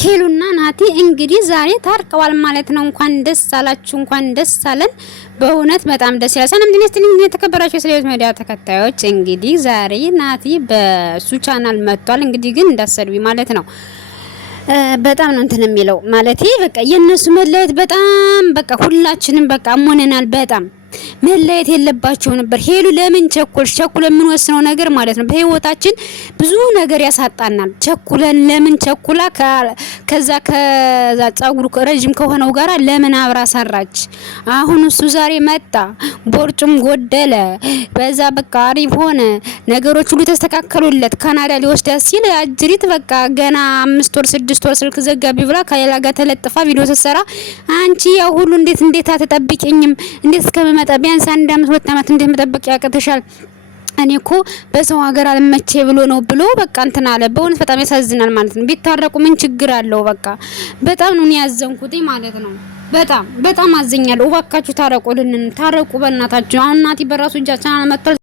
ሄሉና ናቲ እንግዲህ ዛሬ ታርቀዋል ማለት ነው። እንኳን ደስ አላችሁ፣ እንኳን ደስ አለን። በእውነት በጣም ደስ ይላል። ሰላም ዲኔስ ትንኝ የተከበራችሁ ስለዚህ ሚዲያ ተከታዮች እንግዲህ ዛሬ ናቲ በሱ ቻናል መጥቷል። እንግዲህ ግን እንዳሰዱኝ ማለት ነው። በጣም ነው እንትን የሚለው ማለት በቃ የነሱ መለየት በጣም በቃ ሁላችንም በቃ አሞነናል በጣም መለየት የለባቸው ነበር። ሄሉ ለምን ቸኩለን የምንወስነው ነገር ማለት ነው በህይወታችን ብዙ ነገር ያሳጣናል። ቸኩለን ለምን ቸኩላ ከዛ ጸጉሩ ረጅም ከሆነው ጋራ ለምን አብራ ሰራች? አሁን እሱ ዛሬ መጣ፣ ቦርጭም ጎደለ፣ በዛ በቃ አሪፍ ሆነ፣ ነገሮች ሁሉ ተስተካከሉለት። ካናዳ ሊወስዳት ሲል አጅሪት በቃ ገና 5 ወር 6 ወር ስልክ ዘጋቢ ብላ ከሌላ ጋር ተለጥፋ ቪዲዮ ተሰራ። አንቺ ያው ሁሉ እንዴት አትጠብቂኝም? እንዴት እስከመጣ ቢያንስ 1 አመት 2 አመት እንደምጠብቅ ያቀተሻል። እኔ እኮ በሰው ሀገር አልመቼ ብሎ ነው ብሎ በቃ እንትን አለ። በእውነት በጣም ያሳዝናል ማለት ነው። ቢታረቁ ምን ችግር አለው? በቃ በጣም ነው ያዘንኩት ማለት ነው። በጣም አዘኛለሁ። እባካችሁ ታረቁልን፣ ታረቁ በእናታችሁ። አሁን ናቲ በራሱ እጃችን መጥቷል።